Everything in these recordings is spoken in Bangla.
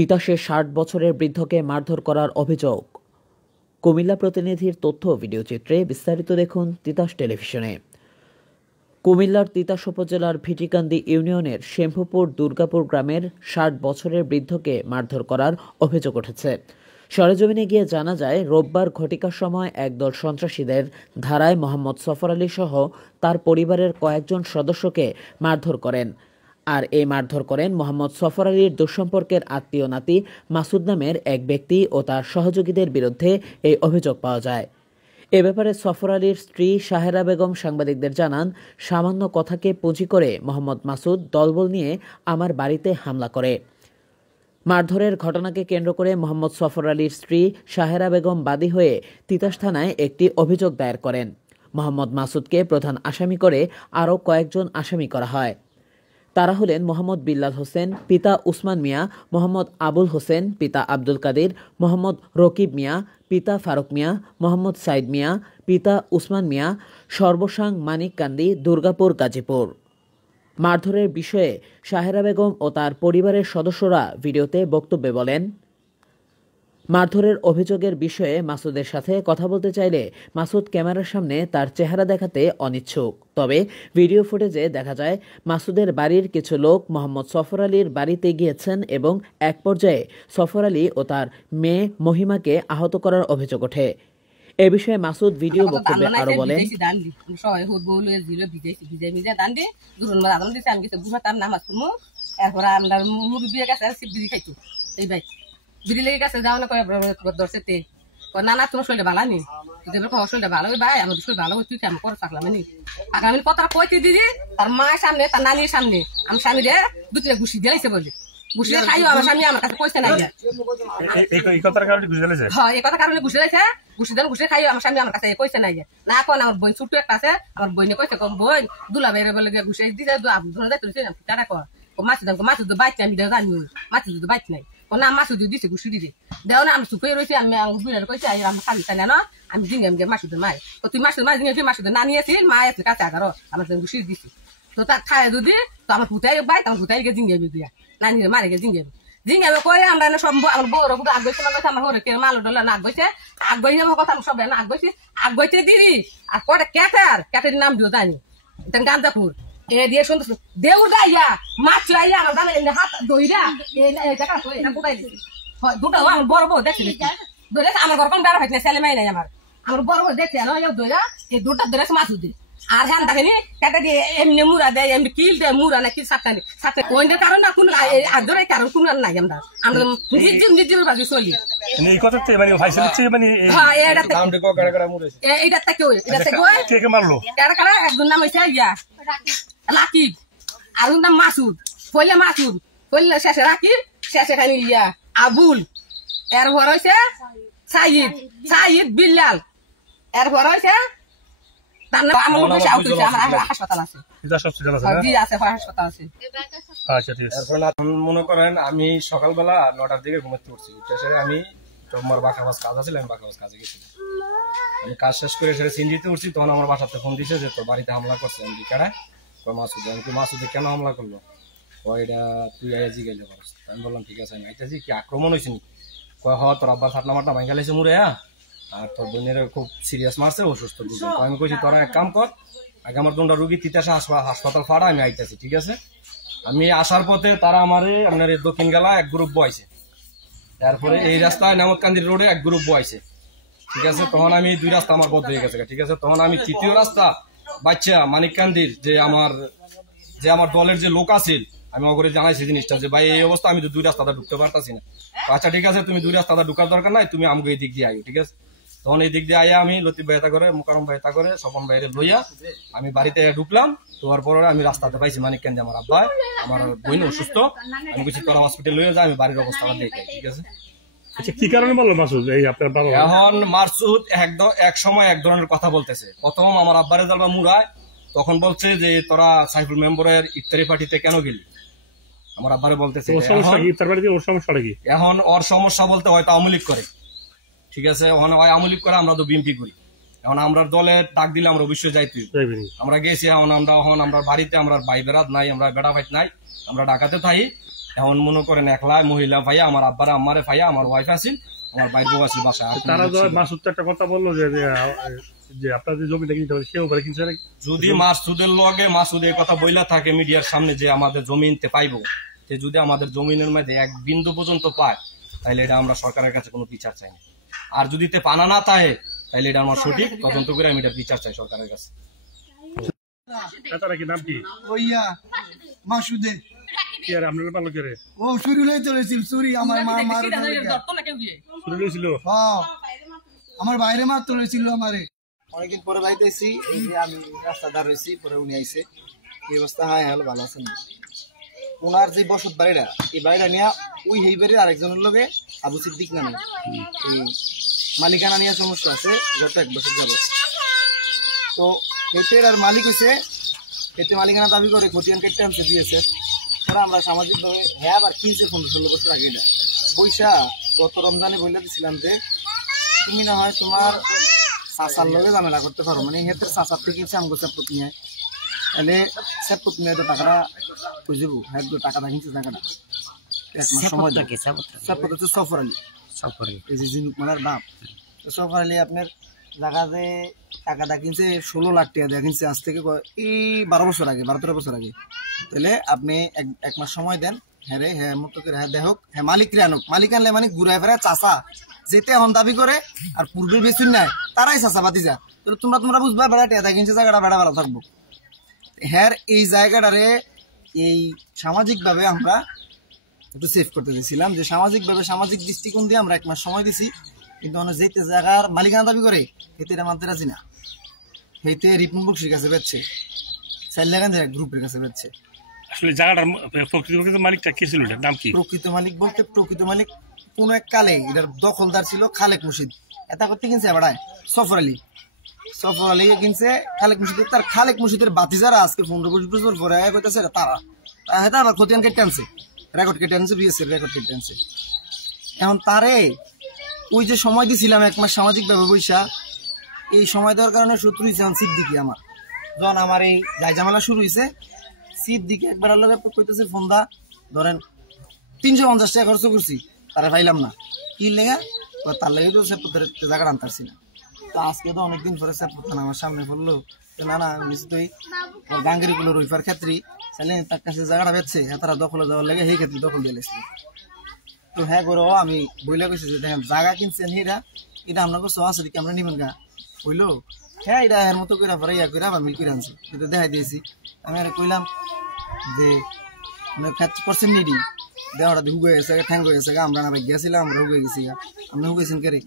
তিতাসে ৬০ বছরের বৃদ্ধকে মারধর করার অভিযোগ। কুমিল্লা প্রতিনিধির তথ্য ও ভিডিওচিত্রে বিস্তারিত দেখুন তিতাস টেলিভিশনে। কুমিল্লার তিতাস উপজেলার ভিটিকান্দি ইউনিয়নের শেম্ভুপুর দুর্গাপুর গ্রামের ৬০ বছরের বৃদ্ধকে মারধর করার অভিযোগ উঠেছে। সরেজমিনে গিয়ে জানা যায়, রোববার ঘটিকার সময় একদল সন্ত্রাসীদের ধারায় মোহাম্মদ সফর আলী সহ তার পরিবারের কয়েকজন সদস্যকে মারধর করেন। আর এই মারধর করেন মোহাম্মদ সফর আলীর দুঃসম্পর্কের আত্মীয় নাতি মাসুদ নামের এক ব্যক্তি ও তার সহযোগীদের বিরুদ্ধে এই অভিযোগ পাওয়া যায়। এ ব্যাপারে সফর আলীর স্ত্রী সাহেরা বেগম সাংবাদিকদের জানান, সামান্য কথাকে পুঁজি করে মোহাম্মদ মাসুদ দলবল নিয়ে আমার বাড়িতে হামলা করে। মারধরের ঘটনাকে কেন্দ্র করে মোহাম্মদ সফর আলীর স্ত্রী সাহেরা বেগম বাদী হয়ে তিতাস থানায় একটি অভিযোগ দায়ের করেন। মোহাম্মদ মাসুদকে প্রধান আসামি করে আরও কয়েকজন আসামি করা হয়। তারা হলেন মোহাম্মদ বিল্লাল হোসেন, পিতা উসমান মিয়া, মোহাম্মদ আবুল হোসেন, পিতা আব্দুল কাদির, মোহাম্মদ রকিব মিয়া, পিতা ফারুক মিয়া, মোহাম্মদ সাইদ মিয়া, পিতা উসমান মিয়া, সর্বসাং মানিককান্দি, দুর্গাপুর, গাজীপুর। মারধরের বিষয়ে সাহেরা বেগম ও তার পরিবারের সদস্যরা ভিডিওতে বক্তব্যে বলেন, মারধরের অভিযোগের বিষয়ে মাসুদের সাথে কথা বলতে চাইলে মাসুদ ক্যামেরার সামনে তার চেহারা দেখাতে অনিচ্ছুক। তবে ভিডিও ফুটেজে দেখা যায়, মাসুদের বাড়ির কিছু লোক মোহাম্মদ সফর আলীর বাড়িতে গিয়েছেন এবং এক পর্যায়ে সফর আলী ও তার মেয়ে মহিমাকে আহত করার অভিযোগ ওঠে। এ বিষয়ে মাসুদ ভিডিও বক্তব্যে আরো বলেন, বিড়ি লেগে গেছে যাও না ধরছে তে না তোমার শরীরটা ভালো নি, শরীরটা ভালো ভাই, আমার শরীর ভালো তুই কেমন করে থাকলাম নি। আমি কথা কইতে দিদি তার মায়ের সামনে, তার নানির সামনে আমি স্বামী রে দুটিটা ঘুষি দিয়েছে বলে ঘুষি খাইও আমার স্বামী আমার কাছে পয়সা নাই। এই কথার কারণে ঘুষি দিয়েছে, ঘুষি দেন ঘুষি খাইও আমার স্বামী আমার কাছে পয়সা নাই। না এখন আমার বোন ছোট্ট একটা আছে, আমার বইনে কইছে কম বোন দুলা বাইরে বলে ঘুষি দিতে টাকা কর মাছ বাইক আমি জানি মাছ বাইক নাই না মাছ দিছে ঘুষি দিছে দেও না আমি চুপে রয়েছি। আমি কইছি আমার খালি চাই না আমি দিন আমি মাসুদের মায় তুই মাসুদের মাছ দিন মাসুদের না নিয়েছি মা আছে কাছে আগারো আমার ঘুষি দিছি তো তার খায় যদি তো আমার ভুতাই বাইক আমার ভুতাই গিয়ে জিঙ্গাবি দিয়া নানি মারে গিয়ে জিঙ্গাবি জিঙ্গাবে কই আমরা সব আমার বড় আগ গেছে আমার হরে কে মাল ডলা না আগ গেছে আগ গই কথা আমি সব না আগ গেছি আগ গইতে দিদি আর কয়টা ক্যাটের নাম দিও জানি গান্দাপুর এ দিয়ে শুনতে দেউর গাইয়া মাছ লাইয়া আমার দামে হাত দইরা দুটো আমার বড় বউ দেখছি ধরে আমার ঘর কোন বেড়া ভাই ছেলে মেয়ে নাই আমার বড় বউ দেখছে দইরা এই দুটা ধরে মাছ দিই আর হ্যাঁ দেখেনি কেটে দিয়ে এমনি মুড়া দেয় এমনি কিল দেয় মুড়া না কি সাতটানি সাথে ওইদের কারণ না কোনো আদরের কারণ কোনো নাই আমরা নির্জীব বাজি চলি এইটা থেকে একজন নাম হয়েছে ইয়া রাকিব আর নাম মাসুদ পয়লা মাসুদ পয়লা শেষে রাকিব শেষে খালি ইয়া আবুল এর ঘর হয়েছে সাইদ বিল্লাল এর ঘর হয়েছে মনে করেন আমি সকালবেলা 9টার দিকে ঘুমাতে উঠছি, আমি আমার বাঁকাবাস কাজ আছে, আমি বাঁকাবাস কাজে গেছিলাম। আমি কাজ শেষ করে সেটা সিনজিতে উঠছি, তখন আমার বাসাতে ফোন দিছে যে তোর বাড়িতে হামলা করছে। আমি কেডা মাসুদ, আমি মাসুদে কেন হামলা করলো এটা তুই আইজি গেলে পারস। আমি বললাম ঠিক আছে আমি আইতাছি, কি আক্রমণ হয়েছে নি? কয় হ তোর আব্বার ফাটনা মাটনা ভাঙা গেছে মুড়ে আর তোর বোনের খুব সিরিয়াস মারছে, অসুস্থ। আমি কইছি তোরা এক কাম কর, আগে আমার তোমরা রুগী তিতাসে হাসপাতাল ফাড়া, আমি আইতেছি। ঠিক আছে, আমি আসার পথে তারা আমারে আপনার দক্ষিণ গেলা এক গ্রুপ বয়ছে, তারপরে এই রাস্তায় নামতকান্দির রোডে এক গ্রুপ বয়ছে। ঠিক আছে, তখন আমি দুই রাস্তা আমার বদ্ধ হয়ে গেছে। ঠিক আছে, তখন আমি তৃতীয় রাস্তা বাচ্চা মানিককান্দির যে আমার দলের যে লোক আছে, আমি ওগুলো জানাইছি জিনিসটা যে ভাই এই অবস্থা, আমি তো দুই রাস্তাটা ঢুকতে পারতাছি না। আচ্ছা ঠিক আছে, তুমি দুই রাস্তাটা ঢুকার দরকার নাই, তুমি আমাকে এই দিক দিয়ে আইও। ঠিক আছে, তখন এই দিক দিয়ে আইয়া আমি লতিফ ভাইতা করে মোকারম ভাইতা করে স্বপন ভাইরে লইয়া আমি বাড়িতে ঢুকলাম। তোর পরে আমি রাস্তাতে পাইছি মানিককান্দি আমার আব্বা আমার বোন অসুস্থ, আমি কিছু তোরা হসপিটাল লইয়া যাই, আমি বাড়ির অবস্থাটা দেখে। ঠিক আছে, কি কারণে বললো মাসুদ এই আপনার বাবা? এখন মাসুদ এক সময় এক ধরনের কথা বলতেছে। প্রথম আমার আব্বারে জালবা মুড়ায়, তখন বলছে যে তোরা সাইফুল মেম্বরের ইফতারি পার্টিতে কেন গেলি? আমার আব্বারে বলতেছে এখন ওর সমস্যা বলতে হয়তো আওয়ামী লীগ করে। ঠিক আছে, ওখানে হয় আওয়ামী লীগ করে, আমরা তো বিএনপি করি। এখন আমরা দলে ডাক দিলে আমরা অবশ্যই যাইতে আমরা গেছি। এখন আমরা বাড়িতে আমরা ভাই বেড়াত নাই, আমরা বেড়া ভাইত নাই, আমরা ঢাকাতে থাই। এখন মনে করেন একলা মহিলা ভাইয়া, আমার আব্বারা আমারে ভাইয়া, আমার ওয়াইফ আছিল, আমার বাইর বউ আছিল বাসা। তারা মাসুদ তো একটা কথা বললো যে আপনাদের জমিটা কিনতে হবে, সেও বলে কিনছে নাকি? যদি মাসুদের লগে মাসুদ এই কথা বইলা থাকে মিডিয়ার সামনে যে আমাদের জমিনতে পাইবো, যে যদি আমাদের জমিনের মধ্যে এক বিন্দু পর্যন্ত পায় তাহলে এটা আমরা সরকারের কাছে কোনো বিচার চাই না। আর যদি পানা না থাকে তাহলে এটা আমার সঠিক তদন্ত করে আমি এটা বিচার চাই সরকারের কাছে। তারা কি নাম কি? ওইয়া মাসুদে কি আর আপনারা পালো কে রে? ও চুরি লই চলেছিল, চুরি আমার মা মার শুরু হয়েছিল? আমার বাইরে মার চলেছিল আমারে। অনেকদিন পরে বাড়িতে এসেছি, এই যে আমি রাস্তা দাঁড় রয়েছি, পরে উনি আইসে এই অবস্থা। হ্যাঁ হ্যালো, ভালো আছেন? ওনার যে বসত বাড়িটা, এই বাড়িটা নিয়ে ওই হেই বাড়ির আরেকজনের লগে আবু সিদ্দিক নামে এই মালিকানা নিয়ে সমস্যা আছে গত 1 বছর যাবো। তো হেটের আর মালিক হয়েছে, হেটে মালিকানা দাবি করে খতিয়ান কেটে আনছে দিয়েছে। ওরা আমরা সামাজিকভাবে হ্যাঁ আবার কিনছে 15-16 বছর আগে। এটা পয়সা গত রমজানে বলে দিছিলাম যে তুমি না হয় তোমার চাচার লগে ঝামেলা করতে পারো, মানে হেতের চাচার থেকে কিনছে আমগো সেপত নিয়ে, তাহলে সেপত নিয়ে তো টাকাটা কই যাবো? হ্যাঁ টাকাটা কিনছে, টাকাটা 1 মাস সময় দেয়। সেপত হচ্ছে সফর আলী, এই যে জিনুক মালার বাপ। সফর আলী আপনার জায়গাতে টাকাটা কিনছে 16 লাখ টাকা দেওয়া কিনছে, আজ থেকে এই 12 বছর আগে, 12-13 বছর আগে। তাহলে আপনি 1 মাস সময় দেন, হ্যাঁ রে হ্যাঁ মতো করে হ্যাঁ দেখুক, হ্যাঁ মালিক রে আনুক। মালিক আনলে মানে ঘুরায় ফেরায় চাষা যেতে এখন দাবি করে আর পূর্বে বেশি নাই, তারাই চাষা পাতি যা। তাহলে তোমরা বুঝবা বেড়া টেদা কিনছে, জায়গাটা বেড়া ভালো থাকবো। হ্যাঁ এই জায়গাটারে এই সামাজিকভাবে আমরা একটু সেভ করতে চেয়েছিলাম, যে সামাজিকভাবে সামাজিক দৃষ্টিকোণ দিয়ে আমরা 1 মাস সময় দিছি, কিন্তু আমরা যেতে জায়গার মালিকানা দাবি করে হেতে এটা মানতে রাজি না। হেতে রিপন বক্সির কাছে বেচছে, সাইলাগান গ্রুপের কাছে বেচছে। আসলে জায়গাটার প্রকৃত মালিকটা কে ছিল, নাম কি? প্রকৃত মালিক বলতে প্রকৃত মালিক কোন এক কালে এটার দখলদার ছিল খালেক মুর্শিদ। এটা করতে কিনছে বেড়ায় সফর আলী, সফর আলী কিনছে খালেক মুর্শিদ। তার খালেক মুর্শিদের বাতি যারা আজকে 15-20 বছর পরে কইতাছে তারা হয়তো আবার খতিয়ান কেটে আনছে, রেকর্ড কেটে আনছে, বিএসএর রেকর্ড কেটে আনছে। এখন তারে ওই যে সময় দিছিলাম 1 মাস সামাজিক ভাবে বৈশা, এই সময় দেওয়ার কারণে শত্রু হয়েছে সিদ্দিকি আমার। যখন আমার এই জায়জামালা শুরু হয়েছে, সিদ্দিকি একবার লগে কইতেছে ফোন দা ধরেন 350 টাকা খরচ করছি, তারা পাইলাম না। কি লেগে? তার লেগে তো সেপথের জায়গাটা আনতারছি না। তো আজকে তো অনেকদিন পরে সেপথ আমার সামনে পড়লো, না না তুই গাঙ্গেরি গুলো রইফার ক্ষেত্রে চাইলে তার কাছে জায়গাটা বেচছে, হ্যাঁ তারা দখলে যাওয়ার লেগে সেই ক্ষেত্রে দখল দিয়ে লেছিল। তো হ্যাঁ করে আমি বইলে কইছি যে দেখেন জায়গা কিনছেন হেরা, এটা আপনার কাছে আছে কি আমরা নিবেন গা বললো, হ্যাঁ এটা এর মতো করে পরে ইয়া করে আবার মিল করে আনছে, এটা দেখাই দিয়েছি। আমি আর কইলাম যে করছেন নিডি দেওয়াটা হুগে গেছে, ঠ্যাং হয়ে গেছে, আমরা না ভাই গেছিলাম, আমরা হুগে গেছি, আপনি হুগেছেন কে রে?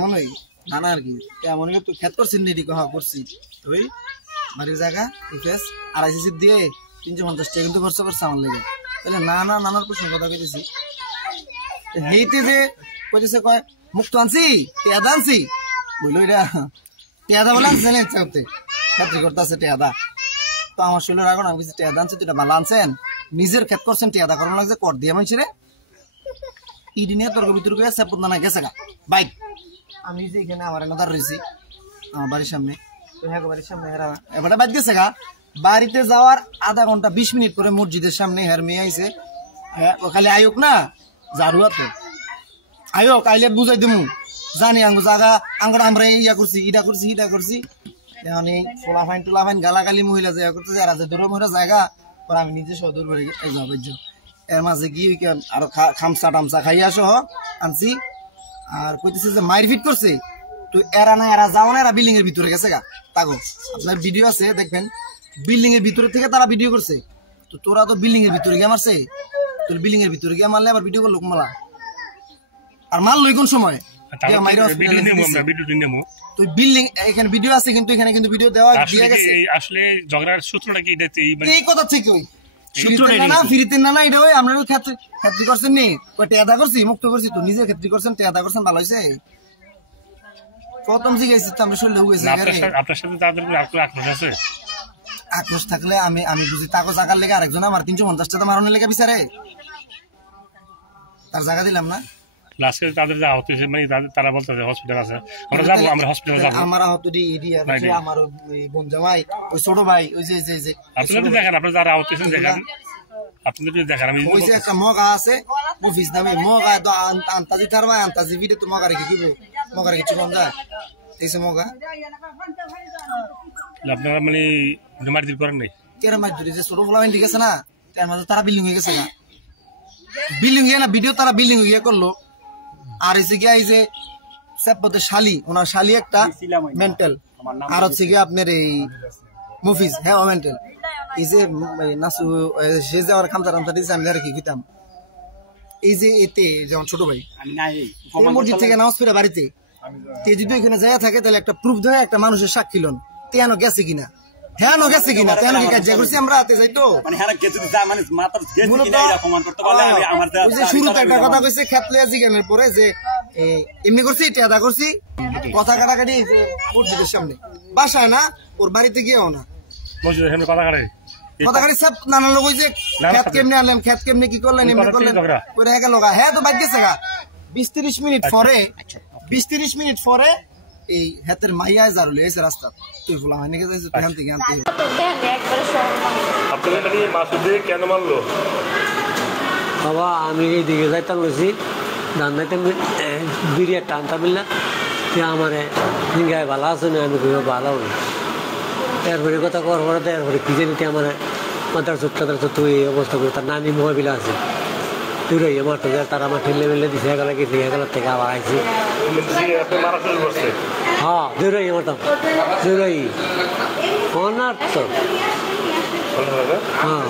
মনে হয় না না আর কি এমন তুই খেত করছিস নিডি কহা করছি ওই বাড়ির জায়গা ফেস 2.5 সিট দিয়ে 350 টাকা কিন্তু খরচ করছে আমার লেগে। তাহলে না না নানার প্রশ্ন কথা কইতেছি, হেইতে যে কইতেছে কয় মুক্ত আনছি টেয়াদা আনছি বললো, এটা টেয়াদা বলে আনছে না ইচ্ছা করতে ক্ষেত্রে করতে আছে টেয়াদা। তো আমার শরীরে রাখো আমি কিছু টেয়াদা আনছি, তো এটা ভালো আনছেন, নিজের ক্ষেত করছেন টেয়াদা করানো লাগছে, কর দিয়ে মানছি রে ইডি নিয়ে তর্ক ভিতর করে সেপত না গেছে গা বাইক। আমি যে এখানে আমার এনাদার রয়েছি আমার বাড়ির সামনে, তো হ্যাঁ বাড়ির সামনে হেরা এবারে বাইক গেছে গা। বাড়িতে যাওয়ার আধা ঘন্টা 20 মিনিট পরে মসজিদের সামনে হের মেয়ে আইছে, হ্যাঁ ও খালি আয়োক না জারুয়া তো আয়োক আইলে বুঝাই দিমু জানি আঙ্গু জায়গা আঙ্গুর আমরা ইয়া করছি ইটা করছি ইটা করছি। এখন এই ফোলা ফাইন টোলা ফাইন গালাগালি মহিলা যে করতেছে আর যে দূরে মহিলা জায়গা পরে আমি নিজে সহ দূর বেড়ে যাবো। এর মাঝে কি আরো খামসা টামসা খাইয়া সহ আনছি। আর কইতেছে যে মাইর ফিট করছে, তো এরা না এরা যাও না, এরা বিল্ডিং এর ভিতরে গেছে গা তাগো। আপনার ভিডিও আছে দেখবেন, বিল্ডিং এর ভিতরে থেকে তারা ভিডিও করছে। তো তোরা তো বিল্ডিং এর ভিতরে গিয়ে মারছে, তোর বিল্ডিং এর ভিতরে গিয়ে মারলে আবার ভিডিও করলো মালা আর মারলো কোন সময় তুই বিল্ডিং এখানে ভিডিও আছে, কিন্তু এখানে কিন্তু ভিডিও দেওয়া দিয়ে গেছে। আসলে ঝগড়ার সূত্রটা কি এই কথা থেকে ওই ফিরিতে না না এটা ওই আপনার ক্ষেত্রে করছেন নি টেয়াদা করছি মুক্ত করছি, তো নিজের ক্ষেত্রে করছেন টেয়াদা করছেন ভালো হয়েছে। প্রথম শিখেছি তো আমরা শরীরে হয়েছে আপনার সাথে তাদের আক্রোশ আছে, আক্রোশ থাকলে আমি বুঝি তাকে জায়গার লেগে আরেকজন আমার 350 টাকা মারণের লেগে বিচারে তার জায়গা দিলাম না। লাস্টে তাদের যা আহত হয়েছে মানে তারা বলতে হসপিটাল আছে, আমরা যাবো, আমরা হসপিটাল যাবো। আমার আহত এরিয়া আমার ওই বোন জামাই ওই ছোট ভাই ওই যে আপনি যদি দেখেন, আপনার যারা আহত হয়েছেন দেখেন, আপনি যদি দেখেন। আমি ওই যে একটা মগা আছে অফিস নামে মগা আন্তাজি থারবা আন্তাজি ভিডিও তো মগা রেখে দিবে, মগা রেখে চুকাম যায় এইসে মগা আপনারা মানে মারি দিল করেন নাই কেন মাছ ধরে যে ছোট ফলামেন ঠিক আছে না, তার মাঝে তারা বিল্ডিং হয়ে গেছে না, বিল্ডিং হয়ে না ভিডিও তারা বিল্ডিং হয়ে করলো। আর এসে গিয়ে এই যে সেপতে শালি, ওনার শালি একটা মেন্টাল, আর হচ্ছে গিয়ে আপনার এই মুফিজ, হ্যাঁ ও মেন্টাল। এই যে নাসু সে যে আমার খামতা টামতা দিয়েছে আমি আর কি খেতাম। এই যে এতে যেমন ছোট ভাই মসজিদ থেকে নামাজ পড়ে বাড়িতে তে যদি ওইখানে যায় থাকে তাহলে একটা প্রুফ দেয় একটা মানুষের সাক্ষী লন তেন গেছে কিনা, হ্যাঁ গেছে কিনা, তেন কি কাজ করছি আমরা হাতে যাই তো। শুরুতে একটা কথা কইছে খেতলে জিজ্ঞানের পরে যে এমনি করছি এটা আদা করছি কথা কাটাকাটি মসজিদের সামনে, বাসায় না ওর বাড়িতে গিয়েও না কথা কাটি সব নানান লোক ওই যে খেত কেমনি আনলেন, খেত কেমনি কি করলেন, এমনি করলেন ওই রেখে লোক হ্যাঁ তো বাদ গেছে গা 20-30 মিনিট পরে 20-30 মিনিট পরে এই হাতের মাইয়া জারুলে এসে রাস্তা তুই বলা হয় নাকি এখান থেকে আনতে কেন মারলো বাবা? আমি এইদিকে যাইতাম গেছি ধান যাইতাম বিরিয়া টানতাম মিললা আমার গায়ে ভালো আছে না, আমি ভালো না এরপরে কথা কর পরে এরপরে কি জানি আমার মাথার চোট তুই এই অবস্থা করে তার নানি মহাবিলা আছে দূরাই আমার তো তারা আমার ঠেলে মেলে দিছে এগুলো গেছি এগুলোর থেকে আবার আইছি। হ্যাঁ দূরাই আমার তো দূরাই অনার্থ। হ্যাঁ